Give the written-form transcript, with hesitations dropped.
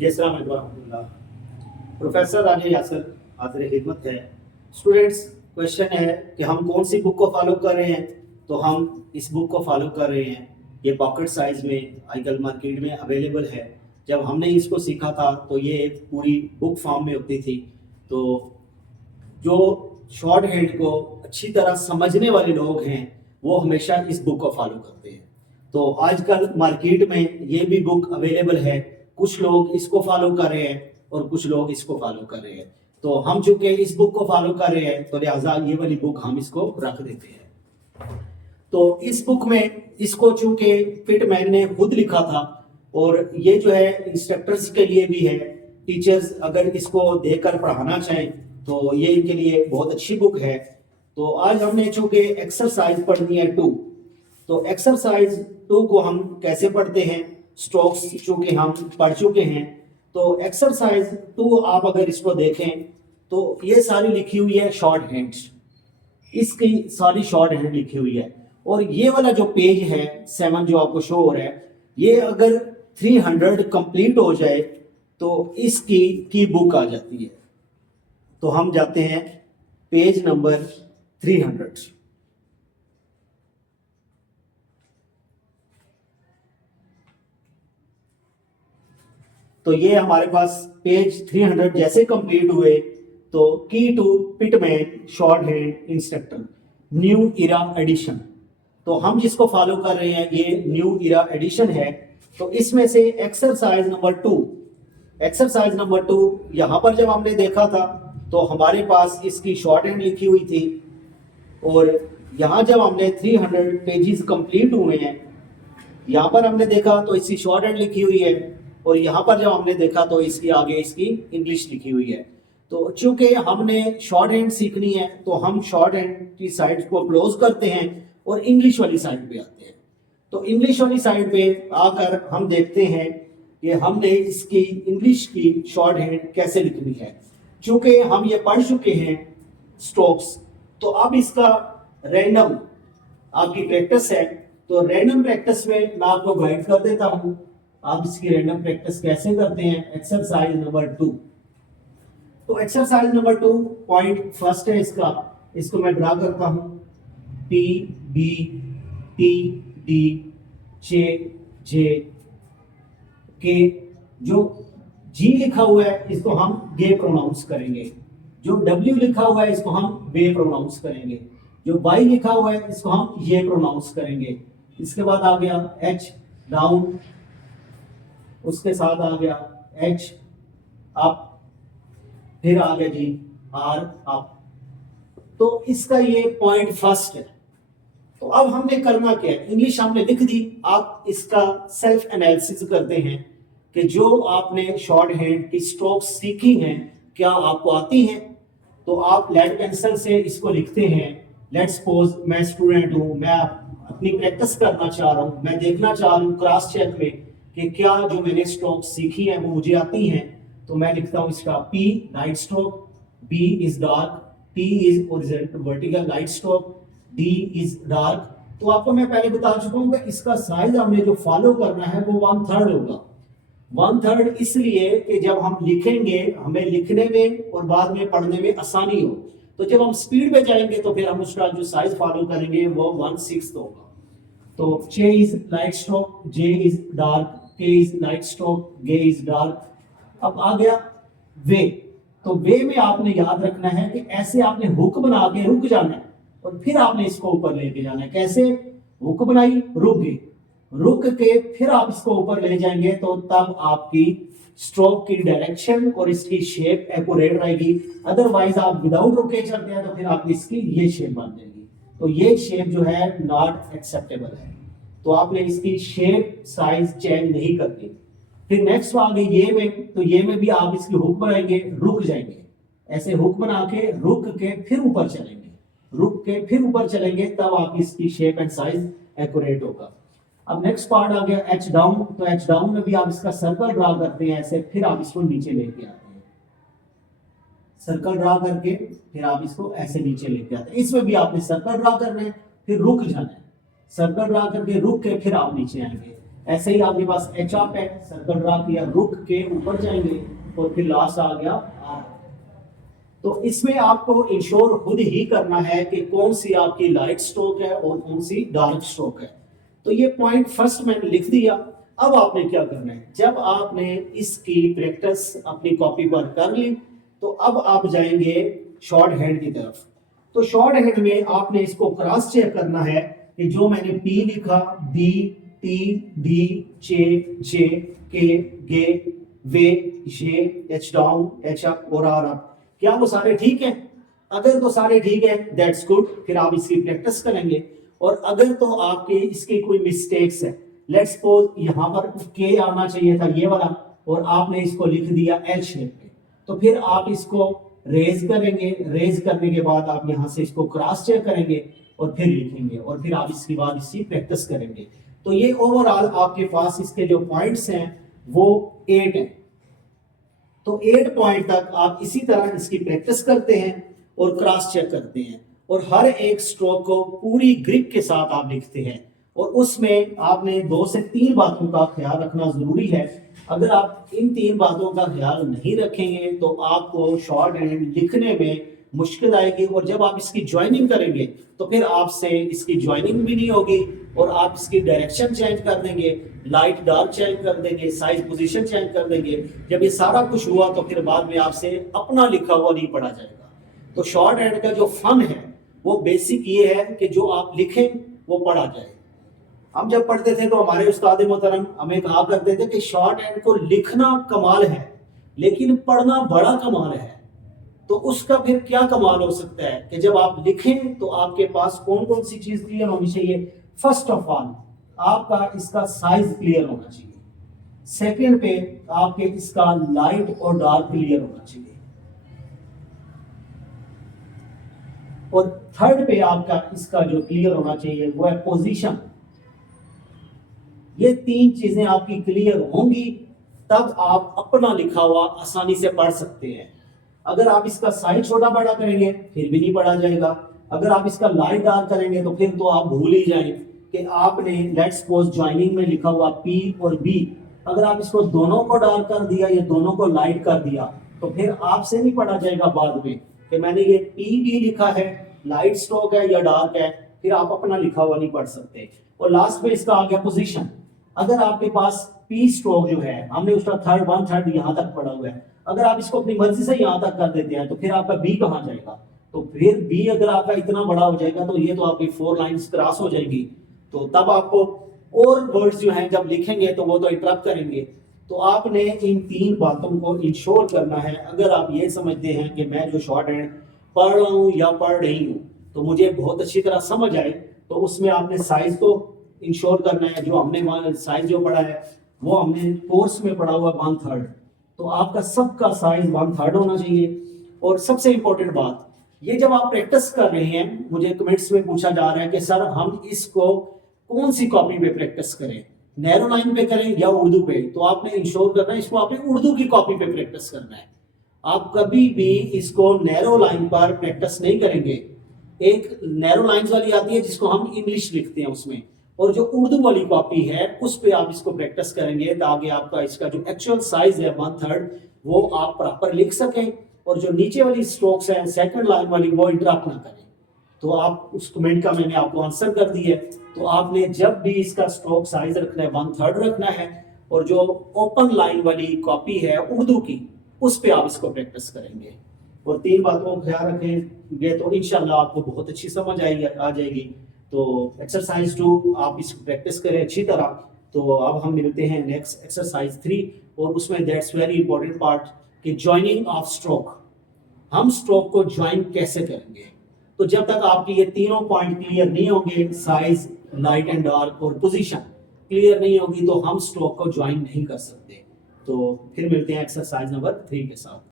जी अस्सलाम वालेकुम रहमतुल्लाह। प्रोफेसर राजा यासर हाज़िर खिदमत है। स्टूडेंट्स, क्वेश्चन है कि हम कौन सी बुक को फॉलो कर रहे हैं। तो हम इस बुक को फॉलो कर रहे हैं। ये पॉकेट साइज में आजकल मार्केट में अवेलेबल है। जब हमने इसको सीखा था तो ये एक पूरी बुक फॉर्म में होती थी। तो जो शॉर्ट हैंड को अच्छी तरह समझने वाले लोग हैं वो हमेशा इस बुक को फॉलो करते हैं। तो आजकल मार्केट में ये भी बुक अवेलेबल है। कुछ लोग इसको फॉलो कर रहे हैं और कुछ लोग इसको फॉलो कर रहे हैं। तो हम चूंकि इस बुक को फॉलो कर रहे हैं तो लिहाजा ये वाली बुक हम इसको रख देते हैं। तो इस बुक में इसको चूंकि पिटमैन ने खुद लिखा था और ये जो है इंस्ट्रक्टर्स के लिए भी है। टीचर्स अगर इसको देखकर पढ़ाना चाहें तो ये इनके लिए बहुत अच्छी बुक है। तो आज हमने चूंकि एक्सरसाइज पढ़नी है 2। तो एक्सरसाइज 2 को हम कैसे पढ़ते हैं, स्ट्रोक्स चूंकि हम पढ़ चुके हैं। तो एक्सरसाइज 2 आप अगर इसको देखें तो ये सारी लिखी हुई है शॉर्ट हैंड्स। इसकी सारी शॉर्ट हैंड लिखी हुई है। और ये वाला जो पेज है 7 जो आपको शो हो रहा है, ये अगर 300 कंप्लीट हो जाए तो इसकी की बुक आ जाती है। तो हम जाते हैं पेज नंबर 300। तो ये हमारे पास पेज 300 जैसे कंप्लीट हुए तो key to Pitman shorthand instructor new era edition. तो हम जिसको फॉलो कर रहे हैं ये न्यू इरा एडिशन है। तो इसमें से एक्सरसाइज नंबर 2, एक्सरसाइज नंबर 2 यहां पर जब हमने देखा था तो हमारे पास इसकी शॉर्ट हैंड लिखी हुई थी। और यहां जब हमने 300 पेजेस कंप्लीट हुए हैं, यहां पर हमने देखा तो इसकी शॉर्ट हैंड लिखी हुई है। और यहाँ पर जब हमने देखा तो इसकी आगे इसकी इंग्लिश लिखी हुई है। तो चूंकि हमने शॉर्ट हैंड सीखनी है तो हम शॉर्ट हैंड की साइड को क्लोज करते हैं और इंग्लिश वाली साइड पे आते हैं। तो इंग्लिश वाली साइड पे आकर हम देखते हैं कि हमने इसकी इंग्लिश की शॉर्ट हैंड कैसे लिखनी है। चूंकि हम ये पढ़ चुके हैं स्ट्रोक्स, तो अब इसका रैंडम आपकी प्रैक्टिस है। तो रैंडम प्रैक्टिस में मैं आपको गाइड कर देता हूं आप इसकी रैंडम प्रैक्टिस कैसे करते हैं। Exercise number 2। तो एक्सरसाइज नंबर 2 पॉइंट फर्स्ट है इसका, इसको मैं ड्रा करता हूं P B T D J J K। जो G लिखा हुआ है इसको हम गे प्रोनाउंस करेंगे। जो W लिखा हुआ है इसको हम वे प्रोनाउंस करेंगे। जो Y लिखा हुआ है इसको हम ये प्रोनाउंस करेंगे। इसके बाद आ गया H डाउन, उसके साथ आ गया H अप, फिर आ गया जी R अप। तो इसका ये पॉइंट फर्स्ट है। तो अब हमने करना क्या है, इंग्लिश हमने लिख दी। आप इसका सेल्फ एनालिसिस करते हैं कि जो आपने शॉर्ट हैंड की स्ट्रोक्स सीखी हैं क्या आपको आती हैं। तो आप लेड पेंसिल से इसको लिखते हैं। लेट्स सपोज मैं स्टूडेंट हूं, मैं अपनी प्रैक्टिस करना चाह रहा हूं, मैं देखना चाह रहा हूं क्रॉस चेक में कि क्या जो मैंने स्ट्रोक सीखी है वो मुझे आती हैं। तो मैं लिखता हूं इसका P light stroke, B is dark, T is horizontal vertical light stroke, D is dark. तो आपको मैं पहले बता चुका हूं कि इसका साइज हमने जो फॉलो करना है वो 1/3 होगा। 1/3 इसलिए कि जब हम लिखेंगे हमें लिखने में और बाद में पढ़ने में आसानी हो। तो जब हम स्पीड पे जाएंगे तो फिर हम उसका जो साइज फॉलो करेंगे वो 1/6 होगा। तो J is light stroke, J is dark, K is light stroke, G is dark. अब आ गया वे। तो वे में आपने याद रखना है कि ऐसे आपने हुक बना के रुक जाना है और फिर आपने इसको ऊपर लेके जाना है। कैसे? हुक बनाई, रुक गए, रुक के फिर आप इसको ऊपर ले जाएंगे तो तब आपकी स्ट्रोक की डायरेक्शन और इसकी शेप एक्यूरेट रहेगी। अदरवाइज आप विदाउट रुके चलते हैं तो फिर आपकी इसकी ये शेप बन जाएगी। तो ये शेप जो है नॉट एक्सेप्टेबल है। तो आपने इसकी शेप साइज चेंज नहीं करनी। फिर नेक्स्ट आ गई ये में। तो ये में भी आप इसकी हुक बनाएंगे, रुक जाएंगे, ऐसे हुक बना के रुक के फिर ऊपर चलेंगे, रुक के फिर ऊपर चलेंगे, तब आप इसकी शेप एंड साइज एक्यूरेट होगा। अब नेक्स्ट पार्ट आ गया एच डाउन। तो एच डाउन में भी आप इसका सर्कल ड्रा करते हैं ऐसे, फिर आप इसको नीचे लेके आते हैं। सर्कल ड्रा करके फिर आप इसको ऐसे नीचे लेके आते हैं। इसमें भी आपने सर्कल ड्रा करना है, फिर रुक जाना है, सर्कल ड्रा करके रुक के फिर आप नीचे आएंगे। ऐसे ही आपके पास एच आप है, सर्कल ड्रा किया, रुक के ऊपर जाएंगे और फिर लास्ट आ गया आर। तो इसमें आपको इंश्योर खुद ही करना है कि कौन सी आपकी लाइट स्ट्रोक है और कौन सी डार्क स्ट्रोक है। तो ये पॉइंट फर्स्ट मैंने लिख दिया। अब आपने क्या करना है, जब आपने इसकी प्रैक्टिस अपनी कॉपी पर कर ली तो अब आप जाएंगे शॉर्ट हैंड की तरफ। तो शॉर्ट हैंड में आपने इसको क्रॉस चेक करना है कि जो मैंने पी लिखा, बी, टी, डी, जे, के, गे, वे, ये, एच डाउन, एच अप और आर अप, क्या वो सारे ठीक हैं? अगर तो सारे ठीक है दैट्स गुड, फिर आप इसकी प्रैक्टिस करेंगे। और अगर तो आपके इसके कोई मिस्टेक्स है, लेट्स सपोज यहां पर के आना चाहिए था ये वाला और आपने इसको लिख दिया एल शेप में, तो फिर आप इसको रेज करेंगे। रेज करने के बाद आप यहां से इसको क्रॉस चेक करेंगे और फिर लिखेंगे और फिर आप इसके बाद इसकी प्रैक्टिस करेंगे। तो ये ओवरऑल आपके पास इसके जो पॉइंट्स हैं वो 8 हैं। तो 8 पॉइंट तक आप इसी तरह इसकी प्रैक्टिस करते हैं और क्रॉस चेक करते हैं और हर एक स्ट्रोक को पूरी ग्रिप के साथ आप लिखते हैं। और उसमें आपने 2 से 3 बातों का ख्याल रखना जरूरी है। अगर आप इन 3 बातों का ख्याल नहीं रखेंगे तो आपको शॉर्ट हैंड लिखने में मुश्किल आएगी और जब आप इसकी ज्वाइनिंग करेंगे तो फिर आपसे इसकी ज्वाइनिंग भी नहीं होगी और आप इसकी डायरेक्शन चेंज कर देंगे, लाइट डार्क चेंज कर देंगे, साइज पोजीशन चेंज कर देंगे। जब ये सारा कुछ हुआ तो फिर बाद में आपसे अपना लिखा हुआ नहीं पढ़ा जाएगा। तो शॉर्ट हैंड का जो फन है वो बेसिक ये है कि जो आप लिखें वो पढ़ा जाए। हम जब पढ़ते थे तो हमारे उस्ताद मोहतरम हमें कहा करते थे कि शॉर्ट हैंड को लिखना कमाल है लेकिन पढ़ना बड़ा कमाल है। तो उसका फिर क्या कमाल हो सकता है कि जब आप लिखें तो आपके पास कौन कौन सी चीज क्लियर होनी चाहिए। फर्स्ट ऑफ ऑल आपका इसका साइज क्लियर होना चाहिए। सेकंड पे आपके इसका लाइट और डार्क क्लियर होना चाहिए। और थर्ड पे आपका इसका जो क्लियर होना चाहिए वो है पोजीशन। ये 3 चीजें आपकी क्लियर होंगी तब आप अपना लिखा हुआ आसानी से पढ़ सकते हैं। अगर आप इसका साइज छोटा बड़ा करेंगे फिर भी नहीं पढ़ा जाएगा। अगर आप इसका लाइट डार्क करेंगे तो फिर तो आप भूल ही जाएं कि आपने लेट्स सपोज ज्वाइनिंग में लिखा हुआ पी और बी, अगर आप इसको दोनों को डार्क कर दिया या दोनों को लाइट कर दिया तो फिर आपसे नहीं पढ़ा जाएगा बाद में कि मैंने ये पी बी लिखा है, लाइट स्ट्रोक है या डार्क है, फिर आप अपना लिखा हुआ नहीं पढ़ सकते। और लास्ट में इसका आ गया पोजीशन। अगर आपके पास पी स्ट्रोक जो है हमने उसका थर्ड 1/3 यहां तक पढ़ा हुआ है, अगर आप इसको अपनी मर्जी से यहां तक कर देते हैं तो फिर आपका बी कहां जाएगा। तो फिर बी अगर आपका इतना बड़ा हो जाएगा तो ये तो आपकी 4 लाइंस क्रॉस हो जाएगी। तो तब आपको और वर्ड्स जो हैं जब लिखेंगे तो वो तो इंटरप्ट करेंगे। तो आपने इन 3 बातों को इंश्योर करना है। अगर आप ये समझते हैं कि मैं जो शॉर्ट हैंड पढ़ रहा हूं या पढ़ रही हूं तो मुझे बहुत अच्छी तरह समझ आए, तो उसमें आपने साइज को इंश्योर करना है। जो हमने साइज जो पढ़ा है वो हमने कोर्स में पढ़ा हुआ 1/3, तो आपका सबका साइज 1/3 होना चाहिए। और सबसे इंपॉर्टेंट बात, ये जब आप प्रैक्टिस कर रहे हैं, मुझे कमेंट्स में पूछा जा रहा है कि सर हम इसको कौन सी कॉपी पे प्रैक्टिस करें, नैरो लाइन पे करें या उर्दू पे। तो आपने इंश्योर करना है इसको आपने उर्दू की कॉपी पे प्रैक्टिस करना है। आप कभी भी इसको नैरो लाइन पर प्रैक्टिस नहीं करेंगे। एक नैरो लाइंस वाली आती है जिसको हम इंग्लिश लिखते हैं उसमें, और जो उर्दू वाली कॉपी है उस पे आप इसको प्रैक्टिस करेंगे ताकि आपका इसका जो एक्चुअल साइज है 1/3 वो आप प्रॉपर लिख सकें और जो नीचे वाली स्ट्रोक्स हैं सेकंड लाइन वाली वो इंटरप्ट ना करें। तो आप उस कमेंट का मैंने आपको आंसर कर दिया है। तो आपने जब भी इसका स्ट्रोक साइज रखना है 1/3 रखना है और जो ओपन लाइन वाली कॉपी है उर्दू की उस पे आप इसको प्रैक्टिस करेंगे। और 3 बातों का ख्याल रखेंगे तो इंशाल्लाह आपको बहुत अच्छी समझ आएगी आ जाएगी। तो एक्सरसाइज 2 आप इसको प्रैक्टिस करें अच्छी तरह। तो अब हम मिलते हैं नेक्स्ट एक्सरसाइज 3 और उसमें दैट्स वेरी इंपॉर्टेंट पार्ट कि ज्वाइनिंग ऑफ स्ट्रोक। हम स्ट्रोक को ज्वाइन कैसे करेंगे। तो जब तक आपकी ये तीनों पॉइंट क्लियर नहीं होंगे, साइज, लाइट एंड डार्क और पोजीशन क्लियर नहीं होगी, तो हम स्ट्रोक को ज्वाइन नहीं कर सकते। तो फिर मिलते हैं एक्सरसाइज नंबर 3 के साथ।